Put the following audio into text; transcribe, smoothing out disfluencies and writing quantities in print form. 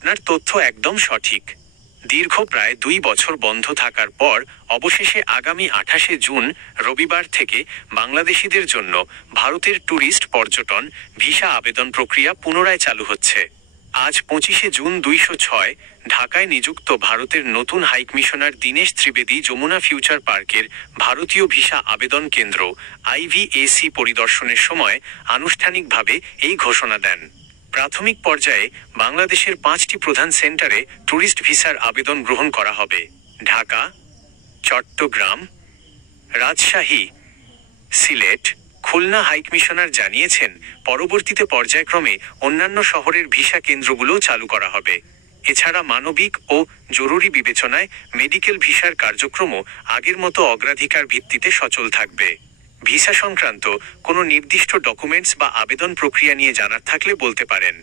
আপনার তথ্য একদম সঠিক। দীর্ঘ প্রায় 2 বছর বন্ধ থাকার পর অবশেষে আগামী 28শে জুন রবিবার থেকে বাংলাদেশিদের জন্য ভারতের ট্যুরিস্ট পর্যটন ভিসা আবেদন প্রক্রিয়া পুনরায় চালু হচ্ছে। আজ 25শে জুন 206 ঢাকায় নিযুক্ত ভারতের নতুন হাইকমিশনার দীনেশ ত্রিবেদী যমুনা ফিউচার পার্কের ভারতীয় ভিসা আবেদন কেন্দ্র IVAC পরিদর্শনের সময় আনুষ্ঠানিকভাবে এই ঘোষণা দেন। প্রাথমিক পর্যায়ে বাংলাদেশের 5টি প্রধান সেন্টারে ট্যুরিস্ট ভিসার আবেদন গ্রহণ করা হবে: ঢাকা, চট্টগ্রাম, রাজশাহী, সিলেট, খুলনা। হাইকমিশনার জানিয়েছেন, পরবর্তীতে পর্যায়ক্রমে অন্যান্য শহরের ভিসা কেন্দ্রগুলোও চালু করা হবে। এছাড়া মানবিক ও জরুরি বিবেচনায় মেডিকেল ভিসার কার্যক্রমও আগের মতো অগ্রাধিকার ভিত্তিতে সচল থাকবে। ভিসা সংক্রান্ত কোনো নির্দিষ্ট ডকুমেন্টস বা আবেদন প্রক্রিয়া নিয়ে জানার থাকলে বলতে পারেন।